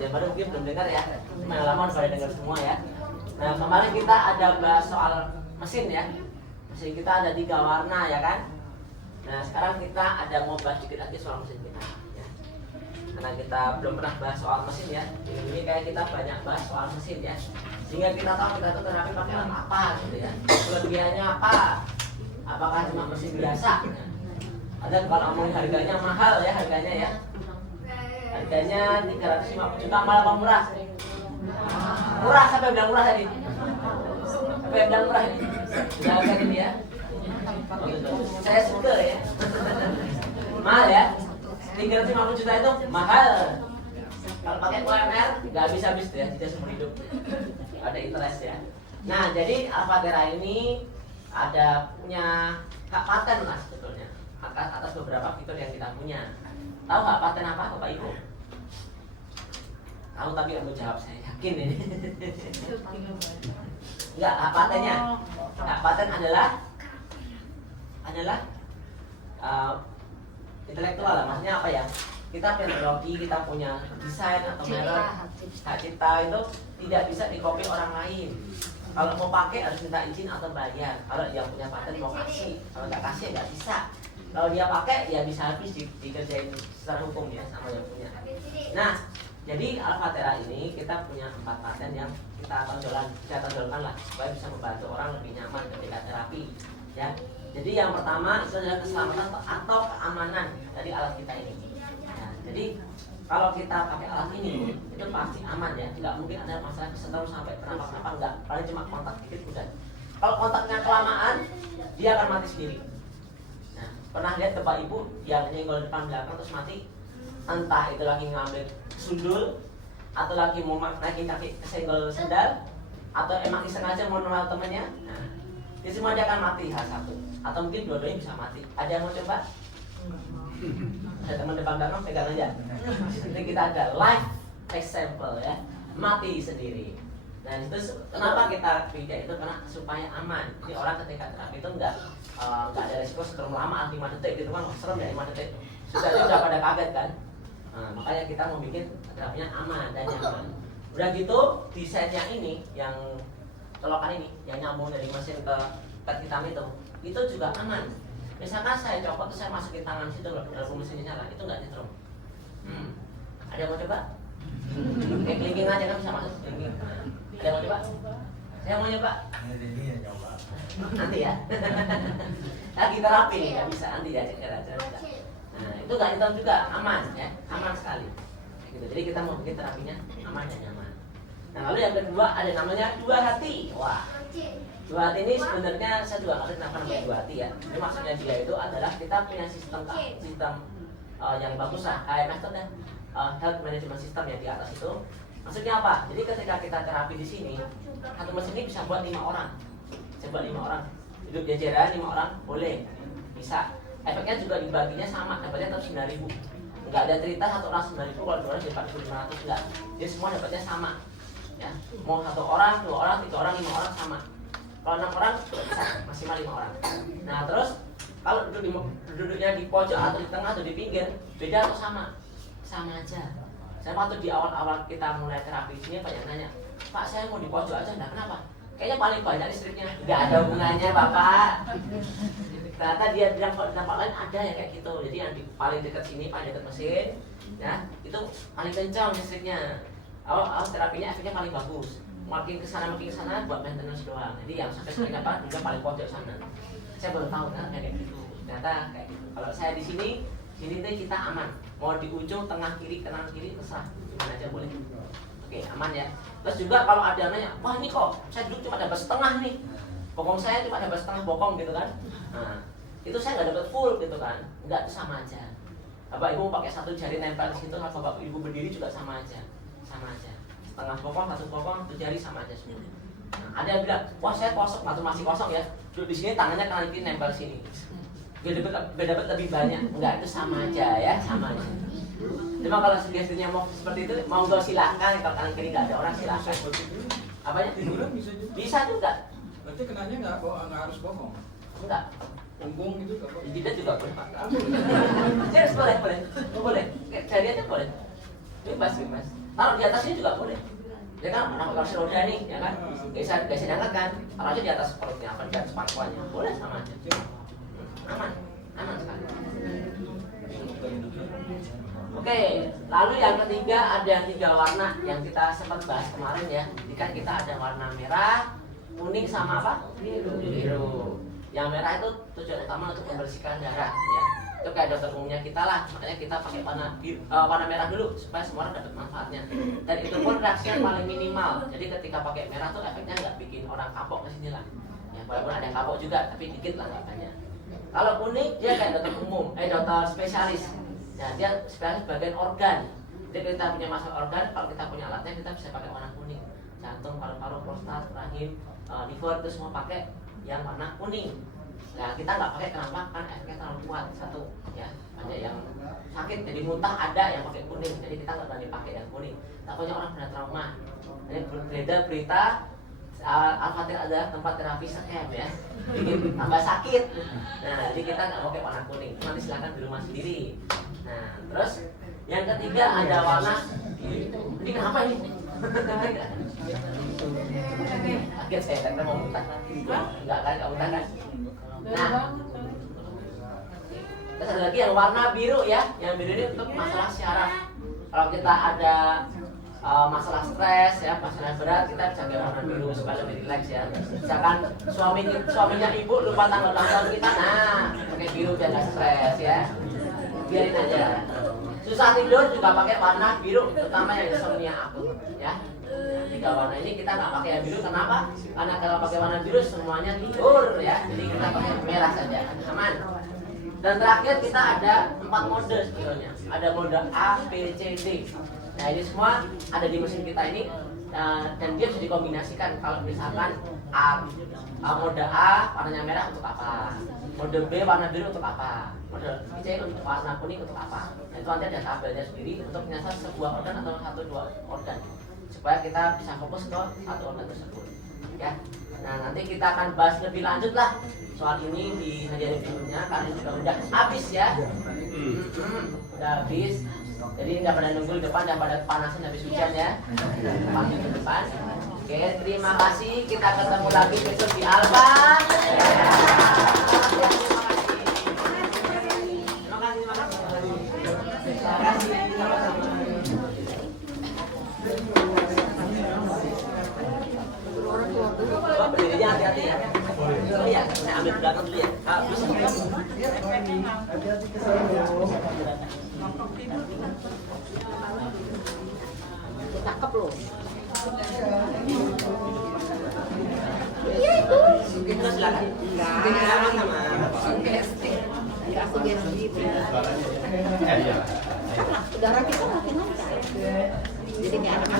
yang baru mungkin belum dengar ya, yang lama udah pada dengar semua ya. Nah kemarin kita ada bahas soal mesin ya, mesin kita ada 3 warna ya kan. Nah sekarang kita ada mau bahas sedikit lagi soal mesin kita ya. Karena kita belum pernah bahas soal mesin ya, ini kayak kita banyak bahas soal mesin ya, sehingga kita tahu kita tuh terapi pakai alat apa gitu ya, kelebihannya apa, apakah cuma mesin biasa ya. Ada kalau ngomongin harganya mahal ya, harganya ya, harganya 350 juta malah apa murah? Murah, sampai bilang murah tadi, sampai bilang murah ini sudah kayak ini ya, saya suka ya. Mahal ya, 350 juta itu mahal. Kalau pakai UMR nggak habis-habis ya, tidak seumur hidup, ada interest ya. Nah jadi Alfatera ini ada punya hak paten lah sebetulnya atas beberapa fitur yang kita punya. Tahu hak paten apa Bapak Ibu? Tahu tapi nggak mau jawab, saya yakin ini. Enggak, hak patennya. Hak paten adalah intelektual lah, maksudnya apa ya? Kita punya teknologi, kita punya desain atau merek, hak cipta itu tidak bisa dikopi orang lain. Kalau mau pakai harus minta izin atau bayar. Kalau yang punya paten mau kasih, kalau nggak kasih ya nggak bisa. Kalau dia pakai ya bisa habis dikerjain secara hukum ya sama yang punya. Nah, jadi Alfatera ini kita punya 4 paten yang kita tonjolkan lah supaya bisa membantu orang lebih nyaman ketika terapi ya. Jadi yang pertama itu adalah keselamatan atau keamanan dari alat kita ini. Nah, jadi kalau kita pakai alat ini itu pasti aman ya, tidak mungkin ada masalah kesentuhan sampai kenapa-kenapa, enggak, paling cuma kontak dikit udah. Kalau kontaknya kelamaan dia akan mati sendiri. Nah, pernah lihat Bapak Ibu yang nyenggol depan belakang terus mati? Entah itu lagi ngambil sundul atau lagi mau naikin kaki kesenggol sendal atau emang iseng aja mau nolong temennya. Nah, jadi semua dia akan mati hal satu atau mungkin dua-duanya bisa mati. Ada yang mau coba? Ada teman depan belakang pegang aja. Jadi kita ada live example ya, mati sendiri. Nah itu kenapa kita pilih itu, karena supaya aman. Jadi orang ketika terapi itu nggak ada resiko setrum lama 5 detik gitu kan, serem ya 5 detik. Sudah itu udah pada kaget kan. Nah, makanya kita mau bikin terapinya aman dan nyaman. Udah gitu desainnya ini yang colokan ini yang nyambung dari mesin ke pet hitam itu juga aman. Misalkan saya copot terus saya masukin tangan situ lalu mesinnya nyala, itu nggak nyetrum. Ada yang mau coba? Kayak kelingking aja kan bisa masuk kelingking. Ada yang mau coba? Saya mau nyoba. Nanti ya. Lagi terapi nggak bisa, nanti ya cek aja. Nah itu nggak nyetrum juga, aman ya, aman sekali. Gitu. Jadi kita mau bikin terapinya aman dan nyaman. Nah lalu yang kedua ada namanya 2 hati. Wah. 2 hati ini sebenarnya saya juga nggak tahu kenapa namanya 2 hati ya. Jadi maksudnya dia itu adalah kita punya sistem yang bagus lah. HMS itu ada Health Management System yang di atas itu. Maksudnya apa? Jadi ketika kita terapi di sini, satu mesin ini bisa buat 5 orang. Bisa buat 5 orang. Hidup jajaran 5 orang boleh, bisa. Efeknya juga dibaginya sama, dapatnya tetap 9.000. Enggak ada cerita satu orang 9.000 kalau 2 orang jadi 4.500 enggak. Jadi semua dapatnya sama. Ya, mau 1 orang, 2 orang, 3 orang, 5 orang sama. Kalau 6 orang bisa maksimal 5 orang. Nah terus kalau duduknya di pojok atau di tengah atau di pinggir beda atau sama? Sama aja. Saya waktu di awal-awal kita mulai terapi sini banyak nanya, Pak saya mau di pojok aja, enggak kenapa? Kayaknya paling banyak listriknya. Enggak ada hubungannya Bapak. Ternyata dia bilang kalau di tempat lain ada yang kayak gitu. Jadi yang di paling dekat sini, paling dekat mesin, ya itu paling kencang listriknya. Awal terapinya efeknya paling bagus. Makin kesana buat maintenance doang. Jadi yang sampai sering apa juga paling pojok sana. Saya baru tahu kan kayak gitu. Ternyata kayak gitu. Kalau saya di sini tuh kita aman. Mau di ujung tengah kiri kanan kiri terserah, gimana aja boleh. Oke aman ya. Terus juga kalau ada yang nanya, wah ini kok saya duduk cuma dapat setengah nih. Bokong saya cuma dapat setengah bokong gitu kan. Nah itu saya nggak dapat full gitu kan. Nggak, itu sama aja. Bapak ibu pakai 1 jari nempel di situ, kalau bapak ibu berdiri juga sama aja. Sama aja. Setengah bokong, 1 bokong, 1 jari sama aja semua. Nah, ada yang bilang, wah saya kosong, atau masih kosong ya. Duduk di sini tangannya kanan kiri nempel sini. Dia dapat lebih banyak. Enggak, itu sama aja ya, sama aja. Cuma kalau sugestinya mau seperti itu, mau gak silakan. Kalau kanan kiri nggak ada orang silakan. Apanya? Bisa juga. Berarti kenanya nggak harus bokong? Enggak. Punggung gitu nggak boleh? Tidak juga boleh. Serius boleh. Boleh. Jari aja boleh. Bebas. Taruh di atasnya juga boleh. Ya kan, anak kursi roda nih, ya kan? Gak bisa diangkat kan? Taruh aja di atas perutnya, apa di atas pangkuannya. Boleh sama aja. Aman sekali. Oke, lalu yang ketiga ada 3 warna yang kita sempat bahas kemarin ya. Jadi kan kita ada warna merah, kuning sama apa? Biru. Yang merah itu tujuan utama untuk membersihkan darah ya. Itu kayak dokter umumnya kita lah, makanya kita pakai warna merah dulu supaya semua orang dapat manfaatnya. Dan itu pun reaksinya paling minimal. Jadi ketika pakai merah tuh efeknya nggak bikin orang kapok ke sini lah. Ya, walaupun ada yang kapok juga, tapi dikit lah efeknya. Kalau kuning dia kayak dokter umum, dokter spesialis. Nah, dia spesialis bagian organ. Jadi kita punya masalah organ, kalau kita punya alatnya kita bisa pakai warna kuning. Jantung, paru-paru, prostat, rahim, liver itu semua pakai yang warna kuning. Nah, kita nggak pakai kenapa? Kan efeknya terlalu kuat satu, ya. Banyak yang sakit jadi muntah ada yang pakai kuning, jadi kita nggak berani pakai yang kuning. Takutnya orang kena trauma. Jadi berbeda berita Al-Fatihah adalah tempat terapi scam ya, bikin tambah sakit. Nah, jadi kita nggak pakai warna kuning. Nanti silakan di rumah sendiri. Nah, terus yang ketiga ada warna ini kenapa ini? Kaget saya, ternyata mau muntah. Enggak kan, nggak muntah kan? Nah, terus ada lagi yang warna biru ya. Yang biru ini untuk masalah syaraf. Kalau kita ada masalah stres ya, masalah berat, kita bisa pakai warna biru supaya lebih rileks ya. Misalkan suaminya ibu lupa tanggal ulang tahun kita, nah pakai biru biar nggak stres ya. Biarin aja. Susah tidur juga pakai warna biru, terutama yang insomnia akut ya. 3 warna ini kita nggak pakai yang biru, kenapa? Karena kalau pakai warna biru semuanya tidur ya. Jadi kita pakai merah saja, aman. Dan terakhir kita ada 4 mode sebetulnya. Ada mode A, B, C, D. Nah ini semua ada di mesin kita ini dan dia bisa dikombinasikan. Kalau misalkan mode A warnanya merah untuk apa? Mode B warna biru untuk apa? Mode C untuk warna kuning untuk apa? Nah, itu nanti ada tabelnya sendiri untuk menyasar sebuah organ atau 1-2 organ supaya kita bisa fokus ke satu organ tersebut ya. Nah nanti kita akan bahas lebih lanjut lah soal ini di hadiah berikutnya karena juga udah habis ya. Udah habis. Jadi nggak pada nunggu di depan, nggak pada panasin habis hujan ya. Panggil ke depan. Oke, terima kasih. Kita ketemu lagi besok di Alfa. Berdirinya hati-hati ya. Oh iya, saya ambil belakang dulu ya. Cakep loh. Iya itu. Kita silakan. Sama-sama. Sugesti. Enggak sugesti. Karena udara kita makin lancar. Jadi kayak anak